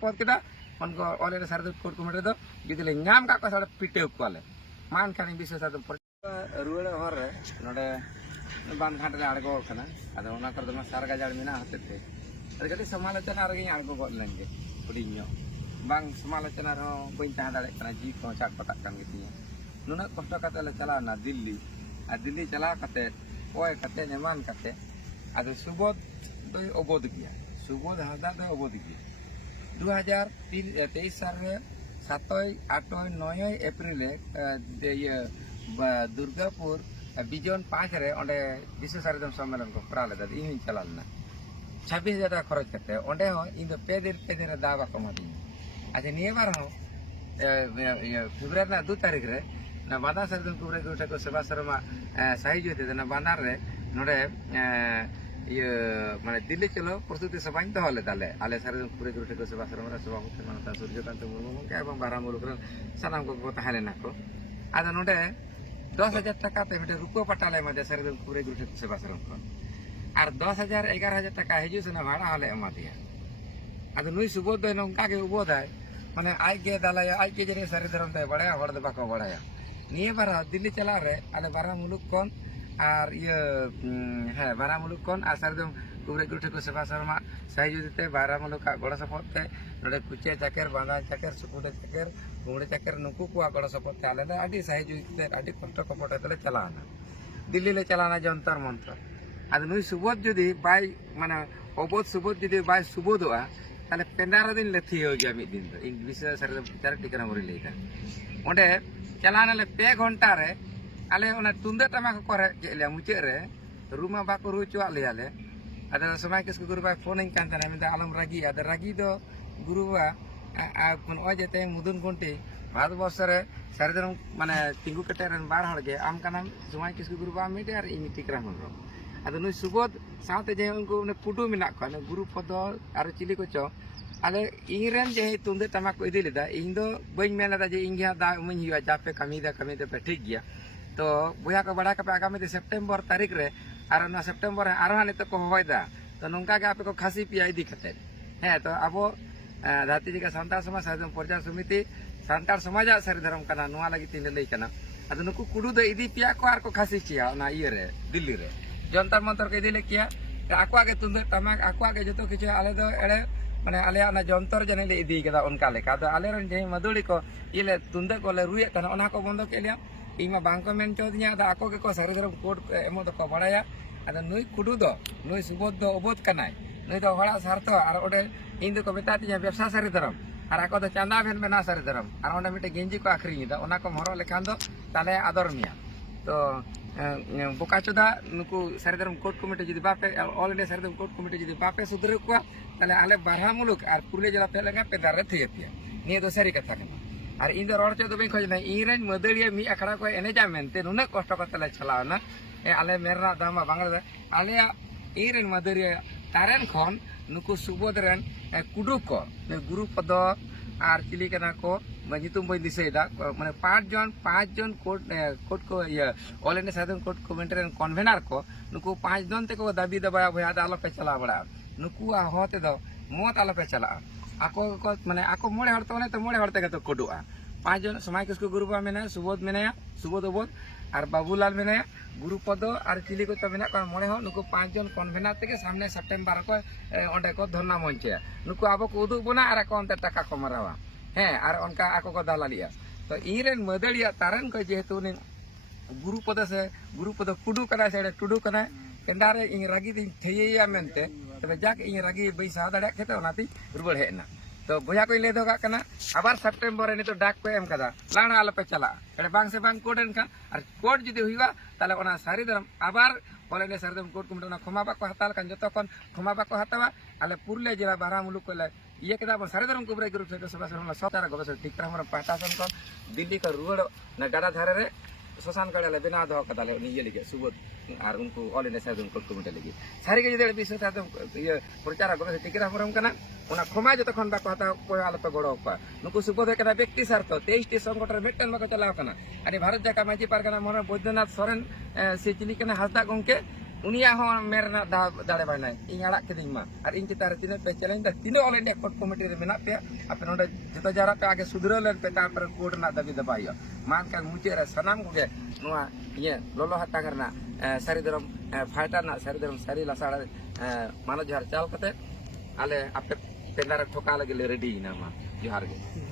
ᱯᱚᱫ ᱠᱮᱫᱟ ᱩᱱᱠᱩ ᱚᱞᱨᱮ ᱥᱟᱨᱫᱚ ᱠᱳᱨᱴ ᱠᱚᱢᱤᱴᱤ ᱫᱚ ᱡᱩᱫᱤ ᱞᱮ ᱧᱟᱢ ᱠᱟᱜ ᱠᱚᱣᱟ ᱥᱟᱲᱮ ᱯᱤᱴᱟᱹᱣ ᱠᱚᱣᱟᱞᱮ ᱢᱟ ᱮᱱᱠᱷᱟᱱ ᱤᱧ ᱵᱤᱥᱥᱚ ᱥᱟᱨᱫᱚ ᱨᱩᱣᱟᱹᱲ ᱦᱚᱨ ᱨᱮ ᱱᱚᱰᱮ ᱵᱟᱱᱜᱷᱟᱴ ᱨᱮ ᱟᱬᱜᱚ ᱟᱠᱟᱱᱟ ᱟᱫᱚ ᱚᱱᱟ ᱠᱚᱨᱮ ᱫᱚᱢᱮ ᱥᱟᱨ ᱜᱟᱡᱟᱲ ᱢᱮᱱᱟᱜ ᱦᱚᱛᱮᱡ ᱛᱮ ᱟᱫᱚ ᱠᱟᱹᱴᱤᱡ ᱥᱚᱢᱟᱞᱳᱪᱚᱱᱟ ᱨᱮᱜᱮᱧ ᱟᱬᱜᱚ ᱜᱚᱫ ᱞᱮᱱᱜᱮ ᱦᱩᱰᱤᱧ ᱧᱚᱜ ᱵᱟᱝ ᱥᱚᱢᱟᱞᱳᱪᱚᱱᱟ ᱨᱮᱦᱚᱸ ᱵᱟᱹᱧ ᱛᱟᱦᱮᱸ ᱫᱟᱲᱮᱭᱟᱜ ᱠᱟᱱᱟ ᱡᱤᱣᱤ ᱠᱚᱦᱚᱸ ᱪᱟᱴ ᱯᱟᱴᱟᱜ ᱠᱟᱱ ᱜᱮᱛᱤᱧᱟ ᱱᱩᱱᱟᱹᱜ ᱠᱚᱥᱴᱚ ᱠᱟᱛᱮ ᱞᱮ ᱪᱟᱞᱟᱣᱱᱟ ᱫᱤল্ᱞᱤ ᱟᱨ ᱫᱤᱞᱞᱤ ᱪᱟᱞᱟᱣ ᱠᱟᱛᱮ ᱚᱭ ᱠᱟᱛᱮ ᱮᱢᱟᱱ ᱠᱟᱛᱮ ᱟᱫᱚ ᱥᱩᱵᱳᱫ ᱫᱚᱭ ᱚᱵᱳᱫ ᱜᱮᱭᱟ ᱥᱩᱵᱳᱫ ᱦᱟᱸᱥᱫᱟ ᱫᱚᱭ ᱚᱵᱳᱫ ᱜᱮᱭᱟ দু হাজার তেইশ সালে সাতই আটই নয়ই এপ্রিলে ইয়ে, দুর্গাপুর বিজন পাঁচ রে ওঁডে বিশ্ব সারদম সম্মেলন কো করা লেদা ইন চালাল না ছাব্বিশ হাজার টাকা খরচ করতে ওঁডে হো ইন পে দিন পে দিন দাবা কমা দিন আচ্ছা নিয়ে বার হো ফেব্রুয়ারি না দু তারিখ রে না বাঁধা সারদম কুবরে গোটা সেবা শর্মা সাহায্য হতে না বাঁধার রে নোডে ᱤᱭᱟᱹ ᱢᱟᱱᱮ ᱫᱤᱞᱞᱤ ᱪᱚᱞᱚ ᱯᱨᱚᱥᱛᱩᱛᱤ ᱥᱚᱵᱷᱟᱧ ᱫᱚᱦᱚ ᱞᱮᱫᱟᱞᱮ ᱟᱞᱮ ᱥᱟᱨᱮᱡ ᱯᱩᱨᱟᱹ ᱜᱩᱨᱩ ᱴᱷᱟᱹᱠᱩᱨ ᱥᱚᱵᱷᱟ ᱥᱚᱨᱚᱢᱟ ᱥᱚᱵᱷᱟᱯᱚᱛᱤ ᱢᱟᱱᱚᱛᱟ ᱥᱩᱨᱡᱚᱠᱟᱱᱛᱚ ᱢᱩᱨᱢᱩ ᱜᱚᱢᱠᱮ ᱮᱵᱚᱝ ᱵᱟᱨᱟ ᱢᱩᱞᱩᱠ ᱨᱮᱱ ᱥᱟᱱᱟᱢ ᱠᱚᱠᱚ ᱛᱟᱦᱮᱸ ᱞᱮᱱᱟ ᱠᱚ ᱟᱫᱚ ᱱᱚᱰᱮ ᱫᱚᱥ ᱦᱟᱡᱟᱨ ᱴᱟᱠᱟ ᱛᱮ ᱢᱤᱫᱴᱮᱱ ᱨᱩᱯᱟᱹ ᱯᱟᱴᱟ ᱞᱮ ᱮᱢᱟᱫᱮᱭᱟ ᱥᱟᱨᱮᱡ ᱯᱩᱨᱟᱹ ᱜᱩᱨᱩ ᱴᱷᱟᱹᱠᱩᱨ ᱥᱚᱵᱷᱟ ᱥᱚᱨᱚᱢ ᱠᱷᱚᱱ ᱟᱨ ᱫᱚᱥ ᱦᱟᱡᱟᱨ ᱮᱜᱟᱨᱚ ᱦᱟᱡᱟᱨ ᱴᱟᱠᱟ ᱦᱤᱡᱩᱜ ᱥᱮᱱᱟᱜ ᱵᱷᱟᱲᱟ ᱦᱚᱸᱞᱮ ᱮᱢᱟᱫᱮᱭᱟ ᱟᱫᱚ ᱱᱩᱭ ᱥᱩᱵᱳᱫ ᱫᱚ ᱱᱚᱝᱠᱟ ᱜᱮ ᱩᱵᱳᱫᱟᱭ ᱢᱟᱱᱮ ᱟᱡᱜᱮ ᱫᱟᱞᱟᱭᱟ ᱟᱡᱜᱮ ᱡᱟᱹᱱᱤᱡ ᱥᱟᱹᱨᱤ ᱫᱷᱚᱨᱚᱢ ᱛᱮ ᱵᱟᱲᱟᱭᱟ ᱦᱚᱲ ᱫᱚ ᱵᱟᱠᱚ ᱵᱟᱲᱟᱭᱟ ᱱᱤᱭᱟᱹ ᱵᱟᱨ ᱫᱤᱞᱞᱤ ᱪᱟᱞᱟᱜ ᱨᱮ ᱟᱞᱮ ᱵᱟᱨᱟ ᱢᱩᱞᱩᱠ ᱠᱷᱚᱱ আর ইয়ে হ্যাঁ বারামুলুক কোন আর সারদম কুবরে গুঠে কো সেবা শর্মা সাই যদিতে বারামুলুক গড় সপতে নড়ে কুচে চাকের বাঁধা চাকের সুকুটে চাকের কুমড়ে চাকের নুকু কুয়া গড় সপতে আলে আডি সাই যদিতে আডি কষ্ট কপট হেতলে চালানা দিল্লিলে চালানা যন্তর মন্ত্র আর নুই সুবোধ যদি বাই মানে অবোধ সুবোধ যদি বাই সুবোধোয়া তাহলে পেন্ডার দিন লেথি হয়ে গিয়া মিদ দিন ইংলিশে সারদম চার টিকা মরি লেখা ওঁডে চালানা পে ঘন্টা রে ᱟᱞᱮ ᱚᱱᱟ ᱛᱩᱢᱫᱟᱜ ᱴᱟᱢᱟᱠ ᱠᱚ ᱨᱮᱡ ᱠᱮᱫ ᱞᱮᱭᱟ ᱢᱩᱪᱟᱹᱫ ᱨᱮ ᱨᱩᱢᱟ ᱵᱟᱠᱚ ᱨᱩ ᱦᱚᱪᱚᱣᱟᱜ ᱞᱮᱭᱟᱞᱮ ᱟᱫᱚ ᱥᱚᱢᱟᱡᱽ ᱠᱤᱥᱠᱩ ᱜᱩᱨᱩ ᱵᱟᱭ ᱯᱷᱳᱱᱟᱹᱧ ᱠᱟᱱ ᱛᱟᱦᱮᱱᱟ ᱢᱮᱱᱫᱟ ᱟᱞᱚᱢ ᱨᱟᱹᱜᱤᱜᱼᱟ ᱟᱫᱚ ᱨᱟᱹᱜᱤ ᱫᱚ ᱜᱩᱨᱩᱵᱟ ᱟᱨ ᱱᱚᱜᱼᱚᱭ ᱡᱮ ᱛᱮᱦᱮᱧ ᱢᱩᱫᱩᱱ ᱜᱩᱱᱴᱤ ᱵᱷᱟᱨᱚᱛᱵᱚᱨᱥᱚ ᱨᱮ ᱥᱟᱹᱨᱤ ᱫᱷᱚᱨᱚᱢ ᱢᱟᱱᱮ ᱛᱤᱸᱜᱩ ᱠᱮᱴᱮᱡ ᱨᱮᱱ ᱵᱟᱨ ᱦᱚᱲ ᱜᱮ ᱟᱢ ᱠᱟᱱᱟᱢ ᱥᱚᱢᱟᱡᱽ ᱠᱤᱥᱠᱩ ᱜᱩᱨᱩ ᱵᱟ ᱢᱤᱫᱴᱮᱡ ᱟᱨ ᱤᱧ ᱴᱤᱠᱨᱟ ᱦᱮᱢᱵᱨᱚᱢ ᱟᱫᱚ ᱱᱩᱭ ᱥᱩᱵᱳᱫ ᱥᱟᱶᱛᱮ ᱡᱮ ᱩᱱᱠᱩ ᱯᱩᱰᱩ ᱢᱮᱱᱟᱜ ᱠᱚᱣᱟ ᱜᱩᱨᱩ ᱯᱚᱫᱚ ᱟᱨ ᱪᱤᱞᱤ ᱠᱚᱪᱚ ᱟᱫᱚ ᱤᱧ ᱨᱮᱱ ᱡᱮ ᱛᱩᱢᱫᱟᱹᱜ ᱴᱟᱢᱟᱠ ᱠᱚ ᱤᱫᱤ ᱞᱮᱫᱟ ᱤᱧ ᱫᱚ ᱵᱟᱹᱧ ᱢᱮᱱ ᱞᱮᱫᱟ ᱡᱮ ᱤᱧ ᱜᱮ ᱦᱟᱸᱜ ᱫᱟᱣ ᱤᱢᱟᱹᱧ ᱦᱩᱭᱩᱜᱼᱟ ᱡᱟᱯᱮ ᱠᱟᱹᱢᱤᱭᱮᱫᱟ ᱠᱟᱹᱢᱤᱭᱮᱫᱟ ᱯᱮ ᱴᱷᱤᱠ ᱜᱮᱭᱟ तो बुआ को बड़ा कपे आगामी सेप्टेम्बर तारीख रे सेप्टेम्बर आरोप तो तो को हवयदा तो नौका आप खासी पिया इदी खाते हाँ तो अब धाती जी का सानाल समाज सरदम प्रजा समिति सानाल समाज सारीधरम लगे लैंकना अब नुक कुड़ू इदी पे को खासी पे इे दिल्ली में जंतर मंतर को इदीले आगे तुंद टमक आगे जो कि एड़े मैं आल जंतर जानी इदी उनका अलेर जी मदुड़ी को इले तुंद को रुएं बंद कर ᱤᱧᱢᱟ ᱵᱟᱝᱠᱚ ᱢᱮᱱ ᱦᱚᱪᱚᱣᱟᱫᱤᱧᱟ ᱟᱠᱚ ᱜᱮᱠᱚ ᱥᱟᱹᱨᱩ ᱫᱷᱚᱨᱚᱢ ᱠᱳᱰ ᱮᱢᱚᱜ ᱫᱚᱠᱚ ᱵᱟᱲᱟᱭᱟ ᱟᱫᱚ ᱱᱩᱭ ᱠᱩᱰᱩ ᱫᱚ ᱱᱩᱭ ᱥᱩᱵᱳᱫ ᱫᱚ ᱚᱵᱳᱫ ᱠᱟᱱᱟᱭ ᱱᱩᱭ ᱫᱚ ᱦᱚᱲᱟᱜ ᱥᱟᱨᱛᱷᱚ ᱟᱨ ᱚᱸᱰᱮ ᱤᱧ ᱫᱚᱠᱚ ᱢᱮᱛᱟ ᱫᱤᱧᱟ ᱵᱮᱵᱽᱥᱟ ᱥᱟᱹᱨᱤ ᱫᱷᱚᱨᱚᱢ ᱟᱨ ᱟᱠᱚ ᱫᱚ ᱪᱟᱸᱫᱟ ᱵᱷᱮᱱ ᱵᱮᱱᱟᱣ ᱥᱟᱹᱨᱤ ᱫᱷᱚᱨᱚᱢ ᱟᱨ ᱚᱸᱰᱮ ᱢᱤᱫᱴᱮᱡ ᱜᱮᱧᱡᱤ ᱠᱚ ᱟᱠᱷᱨᱤᱧᱮᱫᱟ ᱚᱱᱟ ᱠᱚᱢ ᱦᱚᱨᱚᱜ ᱞᱮᱠᱷᱟᱱ ᱫᱚ ᱛᱟᱦᱞᱮ ᱟᱫᱚᱨ ᱢᱮᱭᱟ ᱛᱚ ᱵᱚᱠᱟᱪᱚᱫᱟ ᱱᱩᱠᱩ ᱥᱟᱹᱨᱤ ᱫᱷᱚᱨᱚᱢ ᱠᱳᱰ ᱡᱩᱫᱤ ᱵᱟᱯᱮ ᱚᱞ ᱥᱟᱹᱨᱤ ᱫᱷᱚᱨᱚᱢ ᱠᱳᱰ ᱠᱚᱢᱤᱴᱤ ᱡᱩᱫᱤ ᱵᱟᱯᱮ ᱥᱩᱫᱷᱨᱟᱹᱣ ᱠᱚᱣᱟ ᱛᱟᱦᱞᱮ ᱟᱞᱮ ᱵᱟᱨᱦᱟ ᱢᱩᱞᱩᱠ ᱟᱨ ᱯᱩᱨᱩᱞᱤᱭᱟᱹ ᱡᱮᱞᱟ ᱯᱮ ᱞᱮᱱᱠᱷᱟᱱ ᱯᱮ ᱫᱟᱨᱮ ᱛᱷᱤᱭᱟᱹ ᱯᱮᱭᱟ ᱱᱤᱭᱟᱹ ᱫᱚ ᱥᱟᱹᱨᱤ ᱠᱟᱛᱷᱟ ᱠᱟᱱᱟ ᱟᱨ ᱤᱧ ᱫᱚ ᱨᱚᱲ ᱦᱚᱪᱚ ᱫᱚ ᱵᱟᱹᱧ ᱠᱷᱚᱡ ᱞᱮᱱᱟ ᱤᱧ ᱨᱮᱱ ᱢᱟᱹᱫᱟᱹᱲᱤᱭᱟᱹ ᱢᱤᱫ ᱟᱠᱷᱲᱟ ᱠᱚ ᱮᱱᱮᱡᱟ ᱢᱮᱱᱛᱮ ᱱᱩᱱᱟᱹᱜ ᱠᱚᱥᱴᱚ ᱠᱟᱛᱮ ᱞᱮ ᱪᱟᱞᱟᱣᱱᱟ ᱟᱞᱮ ᱢᱮᱱ ᱨᱮᱱᱟᱜ ᱫᱟᱢ ᱵᱟᱝᱞᱟ ᱟᱞᱮᱭᱟᱜ ᱤᱧ ᱨᱮᱱ ᱢᱟᱹᱫᱟᱹᱲᱤᱭᱟᱹ ᱛᱟᱨᱮᱱ ᱠᱷᱚᱱ ᱱᱩᱠᱩ ᱥᱩᱵᱳᱫ ᱨᱮᱱ ᱠᱩᱰᱩ ᱠᱚ ᱜᱩᱨᱩ ᱠᱚᱫᱚ ᱟᱨ ᱪᱤᱞᱤ ᱠᱟᱱᱟ ᱠᱚ ᱧᱩᱛᱩᱢ ᱵᱟᱹᱧ ᱫᱤᱥᱟᱹᱭᱮᱫᱟ ᱢᱟᱱᱮ ᱯᱟᱸᱪ ᱡᱚᱱ ᱯᱟᱸᱪ ᱡᱚᱱ ᱠᱳᱴ ᱠᱳᱴ ᱠᱚ ᱤᱭᱟᱹ ᱚᱞ ᱤᱱᱰᱤᱭᱟ ᱥᱟᱫᱷᱟᱨᱚᱱ ᱠᱳᱴ ᱠᱚᱢᱮᱱᱴ ᱨᱮᱱ ᱠᱚᱱᱵᱷᱮᱱᱟᱨ ᱠᱚ ᱱᱩᱠᱩ ᱯᱟᱸᱪ ᱡᱚᱱ ᱛᱮᱠᱚ ᱫᱟᱹᱵᱤ ᱫᱟᱵᱟᱭᱟ ᱵᱚᱭᱦᱟ ᱫᱚ ᱟᱞᱚᱯᱮ ᱪᱟᱞᱟᱣ ᱵᱟᱲᱟᱜᱼᱟ ᱱᱩᱠᱩᱣᱟᱜ ᱦᱚᱸ ᱛᱮᱫᱚ ᱢᱚᱛ ᱟᱞᱚᱯᱮ ᱪᱟᱞᱟᱜᱼᱟ ᱟᱠᱚ ᱠᱚ ᱢᱟᱱᱮ ᱟᱠᱚ ᱢᱚᱬᱮ ᱦᱚᱲ ᱛᱮ ᱚᱱᱮ ᱛᱚ ᱢᱚᱬᱮ ᱦᱚᱲ ᱛᱮᱜᱮ ᱛᱚ ᱠᱳᱰᱚᱜᱼᱟ पाँच जन समाज किसको गुरु मेना सुबोध मेना सुबोध अबोध और बाबूलाल गुरु पद और चिली को मेना मणे नुक पाँच जन कन्भेनार तक सामने सेप्टेम्बर को अंडे को धरना मंचे नुक अब को उदूक बना और अंत टाका को मारावा हाँ और उनका आको को दलालिया तो इन मदड़िया तारण को गुरु पद से गुरु पद कुडू कना से टुडू कना कंडारे इन रागी दी ठेये मनते तब जाक इन रागी बैसा दाड़ा खेते रुआड़ हेना তো বুয়া কইলে দোগাককনা আবার সেপ্টেম্বর এনি তো ডাক কো এমকাদা লানা আলো পে চালা এরে বাংসে বাং কোডেনকা আর কোড যদি হইবা তালে ওনা সারি দরম আবার ওলে নে সারি দরম কোড কমডা না খোমাবাকো হাতালকান যতক্ষন খোমাবাকো হাতাবা আলে পুরলে জেলা বারা মুলুক কইলে ইয়েকডা ব সারি দরম কোবরা গুর ছাইতা সভা সরন 17 গব সর ঠিক tram আর 5% দিল্লি ক রুড় নগড়া ধাররে শ্মশান কাড়ালে বিনা ধোয়া কাটালে নিজে লিগে সুবোধ আর উনকু অল ইন্ডিয়া সাহেব উনকু কমিটি লিগে সারিগে যদি বিশ্ব সাহেব ইয়ে প্রচার গবে টিকিরা ফরম কানা ওনা ক্ষমা যতক্ষণ বা কথা কয়ালে তো গড়ো কয়া নুকু সুবোধ কেনা ব্যক্তি স্বার্থ তেইশটি সংগঠনের মিটন বাকে চলা কানা আর ভারত জাকা মাঝি পারগানা মনে বৈদ্যনাথ সরেন সে চিনি কেনা হাসদা গমকে ᱩᱱᱤᱭᱟᱜ ᱦᱚᱸ ᱢᱮᱱ ᱨᱮᱱᱟᱜ ᱫᱟᱲᱮ ᱵᱟᱭ ᱱᱟᱭ ᱤᱧ ᱟᱲᱟᱜ ᱠᱤᱫᱤᱧ ᱢᱟ ᱟᱨ ᱤᱧ ᱪᱮᱛᱟᱱ ᱨᱮ ᱛᱤᱱᱟᱹᱜ ᱯᱮ ᱪᱮᱞᱮᱧᱡᱽ ᱫᱟ ᱛᱤᱱᱟᱹᱜ ᱚᱞᱨᱮᱰᱤ ᱮᱠᱚᱴ ᱠᱚᱢᱤᱴᱤ ᱨᱮ ᱢᱮᱱᱟᱜ ᱯᱮᱭᱟ ᱟᱯᱮ ᱱᱚᱰᱮ ᱡᱚᱛᱚ ᱡᱟᱨᱟ ᱯᱮ ᱟᱜᱮ ᱥᱩᱫᱷᱨᱟᱹᱣ ᱞᱮᱱ ᱯᱮ ᱛᱟᱨᱯᱚᱨᱮ ᱠᱳᱨᱴ ᱨᱮᱱᱟᱜ ᱫᱟᱹᱵᱤ ᱫᱟᱵᱟᱭ ᱦᱩᱭᱩᱜᱼᱟ ᱢᱟ ᱮᱱᱠᱷᱟᱱ ᱢᱩᱪᱟᱹᱫ ᱨᱮ ᱥᱟᱱᱟᱢ ᱠᱚᱜᱮ ᱱᱚᱣᱟ ᱤᱧᱟᱹᱜ ᱞᱚᱞᱚ ᱦᱟᱛᱟᱝ ᱨᱮᱱᱟᱜ ᱥᱟᱹᱨᱤ ᱫᱷᱚᱨᱚᱢ ᱯᱷᱟᱭᱴᱟ ᱨᱮᱱᱟᱜ ᱥᱟᱹᱨᱤ ᱫᱷᱚᱨᱚᱢ ᱥᱟᱹᱨᱤ ᱞᱟᱥᱟᱲ ᱢᱟᱱᱚᱛ ᱡᱚᱦᱟᱨ ᱪᱟᱞ ᱠᱟᱛᱮ ᱟᱞᱮ ᱟᱯᱮ ᱯᱮᱸᱫᱟ ᱨᱮ ᱴᱷᱚᱠᱟ ᱞᱟᱹᱜᱤᱫ ᱞᱮ ᱨᱮᱰᱤᱭᱮᱱᱟ ᱢᱟ ᱡᱚᱦᱟᱨ ᱜᱮ